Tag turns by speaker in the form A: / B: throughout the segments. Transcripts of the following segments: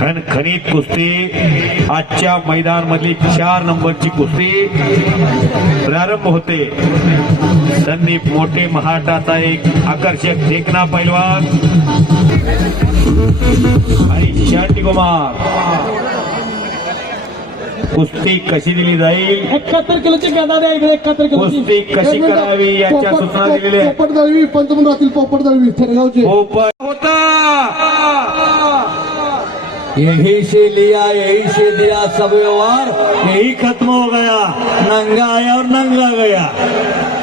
A: खणखणीत कुस्ती आजच्या मैदान मधली चार नंबरची कुस्ती प्रारंभ होते. संदीप मोठे महाटाचा एक आकर्षक देखना पैलवान. आणि शांती कुमार. कुस्ती कशी दिली जाईल?
B: एकाहत्तर किलोची गदा द्या इकडे एकाहत्तर किलोची.
A: कुस्ती कशी करावी याच्या सूचना दिलेल्या.
C: पोपट दळवी पंतप्रधान पोपट दळवी थेरगावचे.
A: पोपट
D: यही से लिया यही से दिया सब व्यवहार। यही खत्म हो गया। नंगा आया और नंगा गया।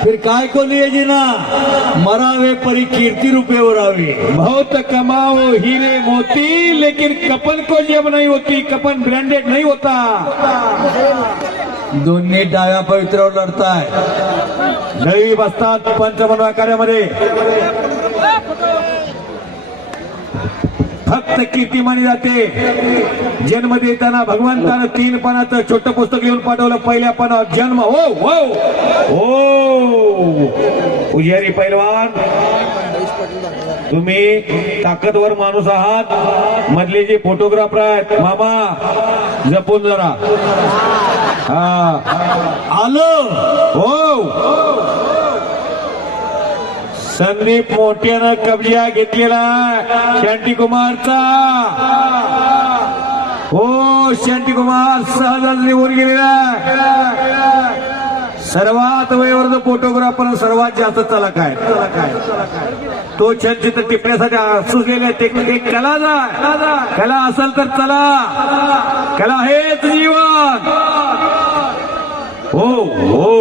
D: फिर काय को लिए जीना? मरावे परी कीर्ति रुपये उरावी
A: बहुत कमाओ हीरे मोती लेकिन कपन को जेब नहीं होती कपन ब्रांडेड नहीं होता।
D: दोन्ही डाव्या पवित्रावर लढताय
A: दळवी बसतात पंचमन कार्यामध्ये फक्त कीर्ती मानली जाते. जन्म देताना भगवंतानं तीन पानाचं छोटं पुस्तक लिहून पाठवलं. पहिल्या पानावर जन्म. हो हो. हो. पुजारी पैलवान तुम्ही ताकदवर माणूस आहात. मधले जे फोटोग्राफर आहेत मामा जपून जरा. हा.
D: आलो.
A: हो. संदीप मोठ्यानं कब्जा घेतलेला शांती कुमारचा हो शांती कुमार सहजच निघून गेलेला सर्वात वयवर्ध फोटोग्राफर सर्वात जास्त चला काय तो चलचित्र टिपण्यासाठी सुचलेल्या टेक्निक कला जा कला असेल तर चला. कला हे तुझी हो हो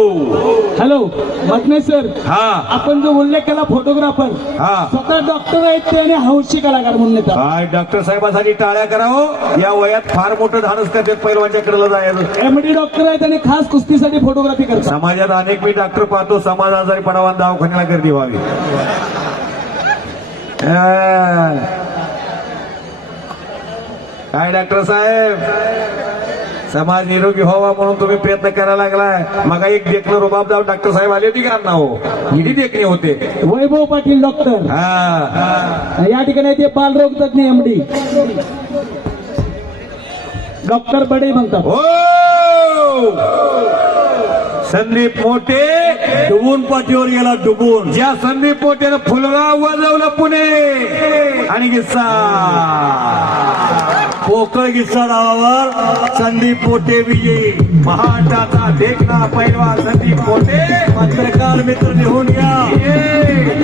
B: हॅलो मटणे सर
A: हा.
B: आपण जो उल्लेख केला फोटोग्राफर
A: हा.
B: स्वतः डॉक्टर आहेत ते आणि हौशी कलाकार म्हणून येतात.
A: काय डॉक्टर साहेबांसाठी टाळ्या करावं या वयात फार मोठं धाडस करतात पैलवानच्या कडे जायचं.
B: एमडी डॉक्टर आहेत आणि खास कुस्तीसाठी फोटोग्राफी करतात.
A: समाजात अनेक मी डॉक्टर पाहतो समाज आजारी पडावा आणि दवाखान्याला गर्दी व्हावी. अं. काय डॉक्टर साहेब? समाज निरोगी व्हावा म्हणून तुम्ही प्रयत्न करायला लागलाय. मग एक देखणं रुबाबदार डॉक्टर साहेब आले होते का ना हो? किती देखणे होते.
B: वैभव पाटील डॉक्टर.
A: हा.
B: या ठिकाणी ते बालरोग तज्ञ एमडी डॉक्टर बडे म्हणतात.
A: हो. संदीप मोठे.
D: डुबून पाठीवर गेला डुबून.
A: ज्या संदीप मोठ्यानं फुलगाव वाजवलं पुणे. आणि किस्सा.
D: पोकळ गिस्सा नावावर संदीप पोटे विजयी.
A: महाराष्ट्राचा देखना पैलवा संदीप पोटे.
D: पत्रकार मित्र लिहून घ्या